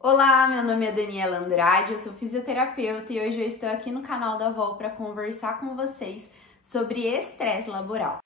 Olá, meu nome é Daniela Andrade, eu sou fisioterapeuta e hoje eu estou aqui no canal da Vol para conversar com vocês sobre estresse laboral.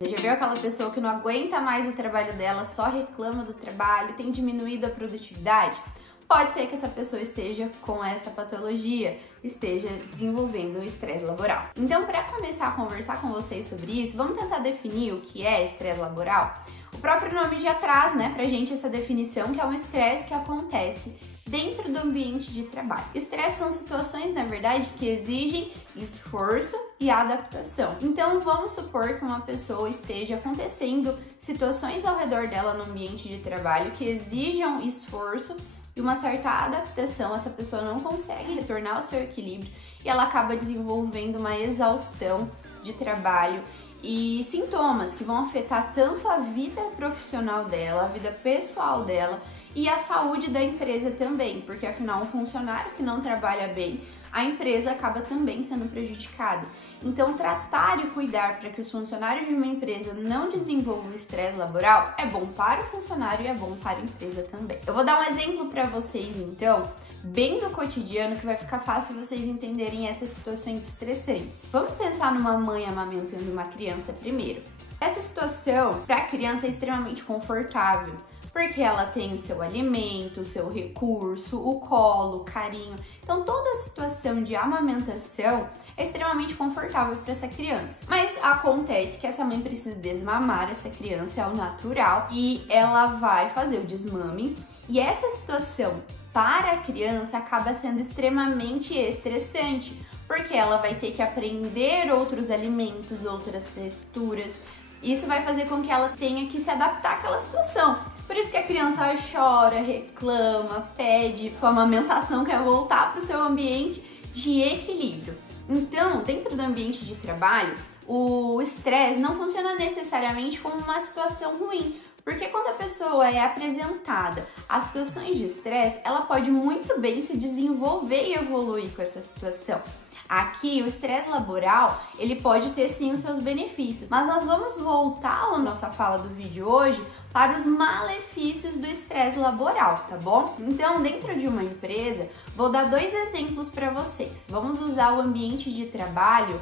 Você já viu aquela pessoa que não aguenta mais o trabalho dela, só reclama do trabalho, tem diminuído a produtividade? Pode ser que essa pessoa esteja com essa patologia, esteja desenvolvendo um estresse laboral. Então, para começar a conversar com vocês sobre isso, vamos tentar definir o que é estresse laboral? O próprio nome já traz, pra gente essa definição, que é um estresse que acontece dentro do ambiente de trabalho. Estresse são situações, na verdade, que exigem esforço e adaptação. Então, vamos supor que uma pessoa esteja acontecendo situações ao redor dela no ambiente de trabalho que exijam esforço e uma certa adaptação, essa pessoa não consegue retornar ao seu equilíbrio e ela acaba desenvolvendo uma exaustão de trabalho e sintomas que vão afetar tanto a vida profissional dela, a vida pessoal dela e a saúde da empresa também, porque afinal um funcionário que não trabalha bem, a empresa acaba também sendo prejudicada. Então, tratar e cuidar para que os funcionários de uma empresa não desenvolvam estresse laboral é bom para o funcionário e é bom para a empresa também. Eu vou dar um exemplo para vocês, então, bem no cotidiano, que vai ficar fácil vocês entenderem essas situações estressantes. Vamos pensar numa mãe amamentando uma criança primeiro. Essa situação, para a criança, é extremamente confortável, porque ela tem o seu alimento, o seu recurso, o colo, o carinho. Então, toda a situação de amamentação é extremamente confortável para essa criança. Mas acontece que essa mãe precisa desmamar essa criança, é o natural, e ela vai fazer o desmame. E essa situação para a criança acaba sendo extremamente estressante, porque ela vai ter que aprender outros alimentos, outras texturas. Isso vai fazer com que ela tenha que se adaptar àquela situação. Por isso que a criança chora, reclama, pede sua amamentação, quer voltar para o seu ambiente de equilíbrio. Então, dentro do ambiente de trabalho, o estresse não funciona necessariamente como uma situação ruim, porque quando a pessoa é apresentada a situações de estresse, ela pode muito bem se desenvolver e evoluir com essa situação. Aqui, o estresse laboral, ele pode ter sim os seus benefícios, mas nós vamos voltar a nossa fala do vídeo hoje para os malefícios do estresse laboral, tá bom? Então, dentro de uma empresa, vou dar dois exemplos para vocês. Vamos usar o ambiente de trabalho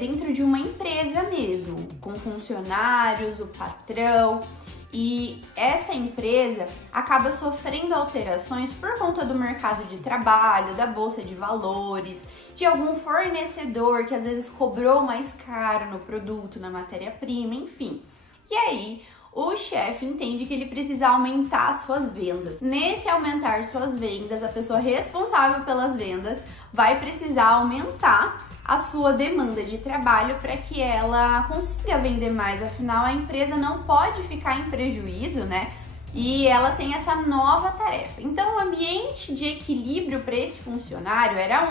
dentro de uma empresa mesmo, com funcionários, o patrão. E essa empresa acaba sofrendo alterações por conta do mercado de trabalho, da bolsa de valores, de algum fornecedor que às vezes cobrou mais caro no produto, na matéria-prima, enfim. E aí, o chefe entende que ele precisa aumentar suas vendas. Nesse aumentar suas vendas, a pessoa responsável pelas vendas vai precisar aumentar a sua demanda de trabalho para que ela consiga vender mais. Afinal, a empresa não pode ficar em prejuízo, E ela tem essa nova tarefa. Então, o ambiente de equilíbrio para esse funcionário era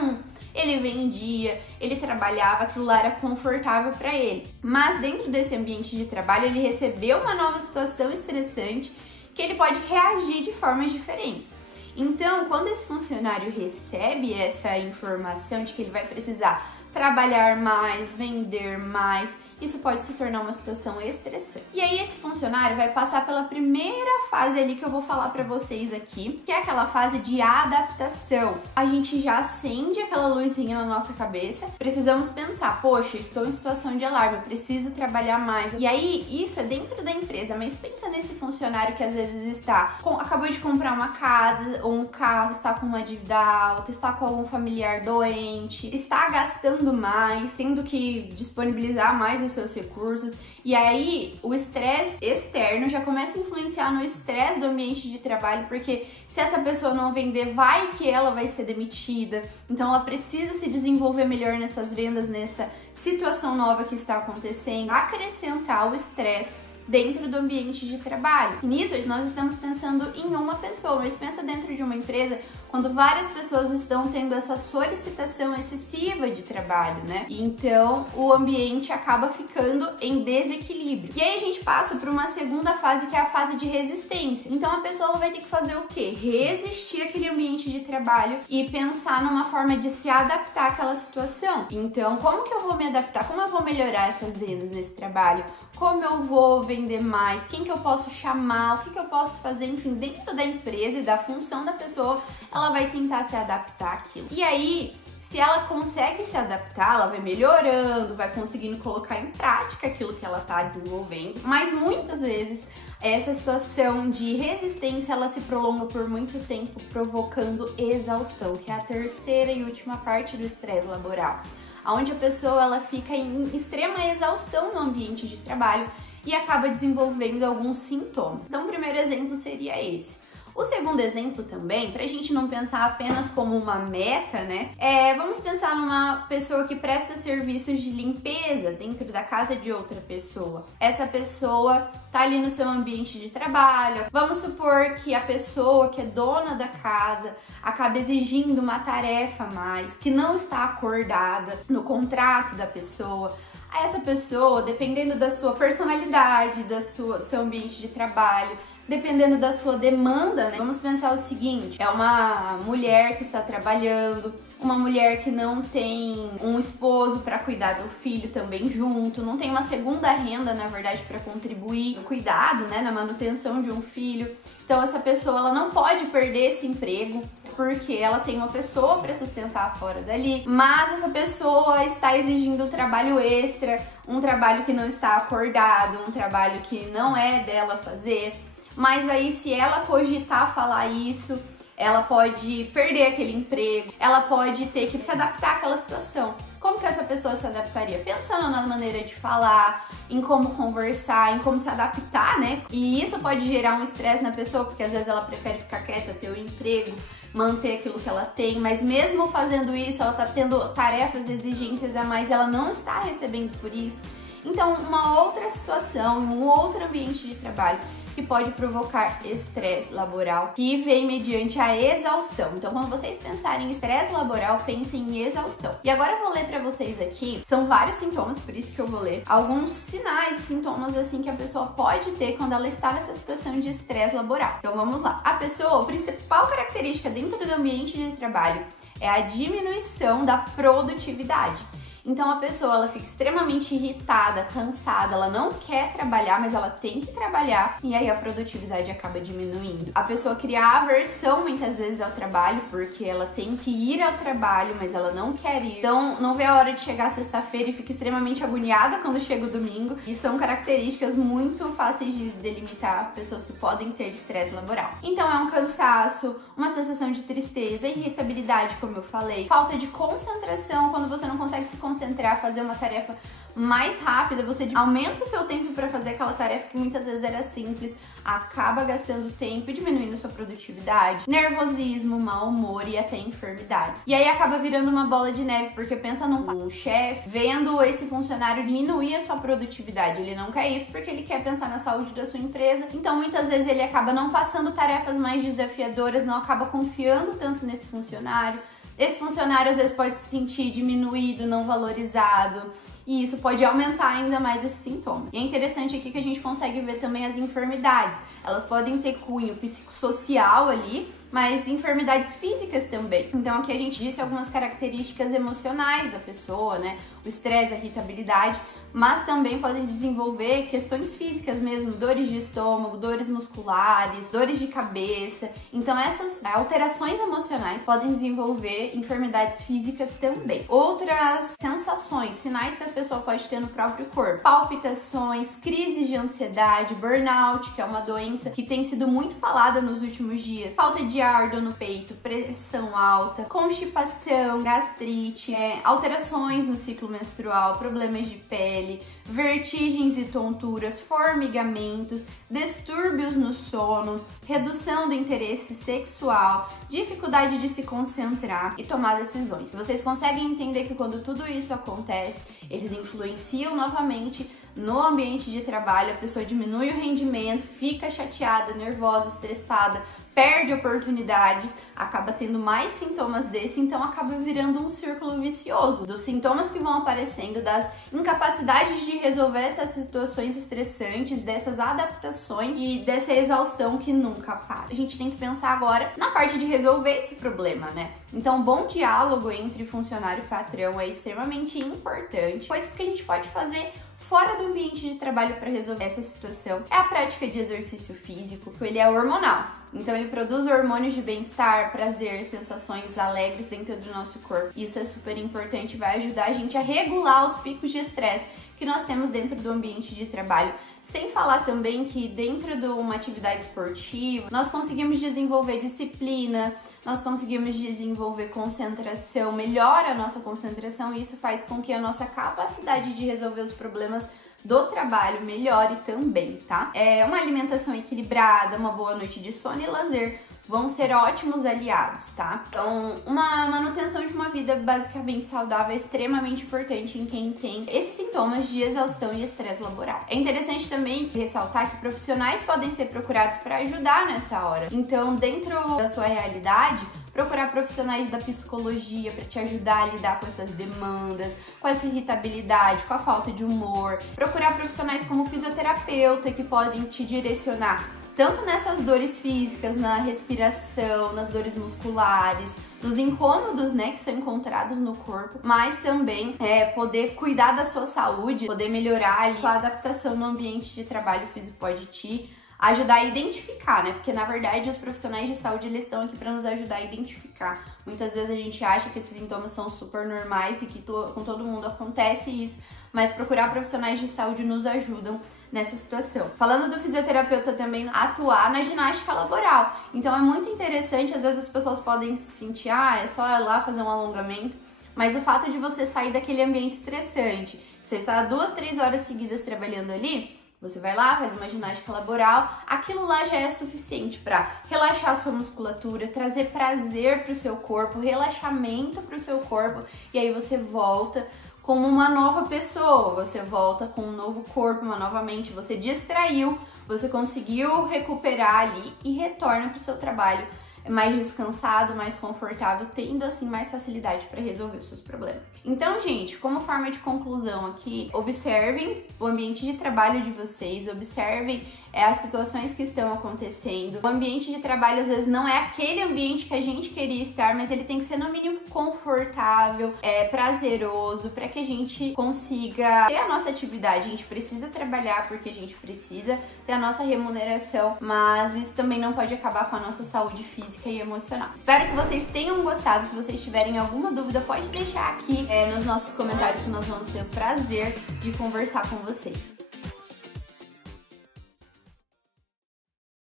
ele vendia, ele trabalhava, aquilo lá era confortável para ele. Mas dentro desse ambiente de trabalho, ele recebeu uma nova situação estressante que ele pode reagir de formas diferentes. Então, quando esse funcionário recebe essa informação de que ele vai precisar trabalhar mais, vender mais, isso pode se tornar uma situação estressante. E aí esse funcionário vai passar pela primeira fase ali que eu vou falar pra vocês aqui, que é aquela fase de adaptação. A gente já acende aquela luzinha na nossa cabeça, precisamos pensar, poxa, estou em situação de alarme, eu preciso trabalhar mais. E aí isso é dentro da empresa, mas pensa nesse funcionário que às vezes acabou de comprar uma casa ou um carro, está com uma dívida alta, está com algum familiar doente, está gastando mais, tendo que disponibilizar mais os seus recursos, e aí o estresse externo já começa a influenciar no estresse do ambiente de trabalho, porque se essa pessoa não vender, vai que ela vai ser demitida, então ela precisa se desenvolver melhor nessas vendas, nessa situação nova que está acontecendo, acrescentar o estresse dentro do ambiente de trabalho. E nisso, nós estamos pensando em uma pessoa, mas pensa dentro de uma empresa quando várias pessoas estão tendo essa solicitação excessiva de trabalho, E então o ambiente acaba ficando em desequilíbrio. E aí a gente passa para uma segunda fase, que é a fase de resistência. Então a pessoa vai ter que fazer o quê? Resistir àquele ambiente de trabalho e pensar numa forma de se adaptar àquela situação. Então, como que eu vou me adaptar? Como eu vou melhorar essas vendas nesse trabalho? como eu vou vender mais, quem que eu posso chamar, o que eu posso fazer, enfim, dentro da empresa e da função da pessoa, ela vai tentar se adaptar àquilo. E aí, se ela consegue se adaptar, ela vai melhorando, vai conseguindo colocar em prática aquilo que ela está desenvolvendo, mas muitas vezes essa situação de resistência, ela se prolonga por muito tempo, provocando exaustão, que é a terceira e última parte do estresse laboral, onde a pessoa ela fica em extrema exaustão no ambiente de trabalho e acaba desenvolvendo alguns sintomas. Então, o primeiro exemplo seria esse. O segundo exemplo também, pra gente não pensar apenas como uma meta, né? Vamos pensar numa pessoa que presta serviços de limpeza dentro da casa de outra pessoa. Essa pessoa tá ali no seu ambiente de trabalho. Vamos supor que a pessoa que é dona da casa acaba exigindo uma tarefa a mais, que não está acordada no contrato da pessoa. Essa pessoa, dependendo da sua personalidade, do seu ambiente de trabalho, dependendo da sua demanda, né? Vamos pensar o seguinte, é uma mulher que está trabalhando, uma mulher que não tem um esposo para cuidar do filho também junto, não tem uma segunda renda, na verdade, para contribuir no cuidado, né, na manutenção de um filho. Então essa pessoa ela não pode perder esse emprego, porque ela tem uma pessoa para sustentar fora dali, mas essa pessoa está exigindo um trabalho extra, um trabalho que não está acordado, um trabalho que não é dela fazer. Mas aí, se ela cogitar falar isso, ela pode perder aquele emprego, ela pode ter que se adaptar àquela situação. Como que essa pessoa se adaptaria? Pensando na maneira de falar, em como conversar, em como se adaptar, né? E isso pode gerar um estresse na pessoa, porque às vezes ela prefere ficar quieta, ter o emprego, manter aquilo que ela tem, mas mesmo fazendo isso, ela tá tendo tarefas e exigências a mais, ela não está recebendo por isso. Então, uma outra situação, em um outro ambiente de trabalho que pode provocar estresse laboral, que vem mediante a exaustão. Então, quando vocês pensarem em estresse laboral, pensem em exaustão. E agora eu vou ler pra vocês aqui, são vários sintomas, por isso que eu vou ler, alguns sinais e sintomas assim que a pessoa pode ter quando ela está nessa situação de estresse laboral. Então, vamos lá. A pessoa, a principal característica dentro do ambiente de trabalho é a diminuição da produtividade. Então a pessoa ela fica extremamente irritada, cansada, ela não quer trabalhar, mas ela tem que trabalhar e aí a produtividade acaba diminuindo. A pessoa cria aversão muitas vezes ao trabalho porque ela tem que ir ao trabalho, mas ela não quer ir. Então não vê a hora de chegar sexta-feira e fica extremamente agoniada quando chega o domingo. E são características muito fáceis de delimitar pessoas que podem ter estresse laboral. Então é um cansaço, uma sensação de tristeza, irritabilidade, como eu falei, falta de concentração quando você não consegue se concentrar, fazer uma tarefa mais rápida, você aumenta o seu tempo para fazer aquela tarefa que muitas vezes era simples, acaba gastando tempo e diminuindo sua produtividade, nervosismo, mau humor e até enfermidades. E aí acaba virando uma bola de neve, porque pensa num chefe vendo esse funcionário diminuir a sua produtividade. Ele não quer isso porque ele quer pensar na saúde da sua empresa, então muitas vezes ele acaba não passando tarefas mais desafiadoras, não acaba confiando tanto nesse funcionário. Esse funcionário às vezes pode se sentir diminuído, não valorizado, e isso pode aumentar ainda mais esses sintomas. E é interessante aqui que a gente consegue ver também as enfermidades. Elas podem ter cunho psicossocial ali, mas enfermidades físicas também. Então aqui a gente disse algumas características emocionais da pessoa, né? O estresse, a irritabilidade, mas também podem desenvolver questões físicas mesmo, dores de estômago, dores musculares, dores de cabeça. Então essas alterações emocionais podem desenvolver enfermidades físicas também. Outras sensações, sinais que a pessoa pode ter no próprio corpo: palpitações, crises de ansiedade, burnout, que é uma doença que tem sido muito falada nos últimos dias, falta de ar, dor no peito, pressão alta, constipação, gastrite, alterações no ciclo menstrual, problemas de pele, vertigens e tonturas, formigamentos, distúrbios no sono, redução do interesse sexual, dificuldade de se concentrar e tomar decisões. Vocês conseguem entender que quando tudo isso acontece, eles influenciam novamente no ambiente de trabalho, a pessoa diminui o rendimento, fica chateada, nervosa, estressada, perde oportunidades, acaba tendo mais sintomas desse, então acaba virando um círculo vicioso dos sintomas que vão aparecendo, das incapacidades de resolver essas situações estressantes, dessas adaptações e dessa exaustão que nunca para. A gente tem que pensar agora na parte de resolver esse problema, né? Então, bom diálogo entre funcionário e patrão é extremamente importante. Coisas que a gente pode fazer fora do ambiente de trabalho para resolver essa situação é a prática de exercício físico, que ele é hormonal. Então ele produz hormônios de bem-estar, prazer, sensações alegres dentro do nosso corpo. Isso é super importante, vai ajudar a gente a regular os picos de estresse que nós temos dentro do ambiente de trabalho. Sem falar também que dentro de uma atividade esportiva, nós conseguimos desenvolver disciplina, nós conseguimos desenvolver concentração, melhora a nossa concentração e isso faz com que a nossa capacidade de resolver os problemas do trabalho melhore também, tá? Uma alimentação equilibrada, uma boa noite de sono e lazer vão ser ótimos aliados, tá? Então, uma manutenção de uma vida basicamente saudável é extremamente importante em quem tem esses sintomas de exaustão e estresse laboral. É interessante também ressaltar que profissionais podem ser procurados para ajudar nessa hora. Então, dentro da sua realidade, procurar profissionais da psicologia para te ajudar a lidar com essas demandas, com essa irritabilidade, com a falta de humor. Procurar profissionais como fisioterapeuta que podem te direcionar tanto nessas dores físicas, na respiração, nas dores musculares, nos incômodos, né, que são encontrados no corpo, mas também poder cuidar da sua saúde, poder melhorar a sua adaptação no ambiente de trabalho físico pode te ajudar a identificar, né? Porque na verdade os profissionais de saúde eles estão aqui para nos ajudar a identificar. Muitas vezes a gente acha que esses sintomas são super normais e que com todo mundo acontece isso, mas procurar profissionais de saúde nos ajudam nessa situação. Falando do fisioterapeuta também atuar na ginástica laboral. Então é muito interessante, às vezes as pessoas podem se sentir, é só ir lá fazer um alongamento, mas o fato de você sair daquele ambiente estressante, você está 2, 3 horas seguidas trabalhando ali, você vai lá, faz uma ginástica laboral, aquilo lá já é suficiente para relaxar a sua musculatura, trazer prazer para o seu corpo, relaxamento para o seu corpo, e aí você volta como uma nova pessoa, você volta com um novo corpo, uma nova mente, você distraiu, você conseguiu recuperar ali e retorna para o seu trabalho mais descansado, mais confortável, tendo assim mais facilidade para resolver os seus problemas. Então, gente, como forma de conclusão aqui, observem o ambiente de trabalho de vocês, observem as situações que estão acontecendo. O ambiente de trabalho às vezes não é aquele ambiente que a gente queria estar, mas ele tem que ser no mínimo confortável, prazeroso, para que a gente consiga ter a nossa atividade. A gente precisa trabalhar porque a gente precisa ter a nossa remuneração, mas isso também não pode acabar com a nossa saúde física e emocional. Espero que vocês tenham gostado. Se vocês tiverem alguma dúvida, pode deixar aqui nos nossos comentários que nós vamos ter o prazer de conversar com vocês.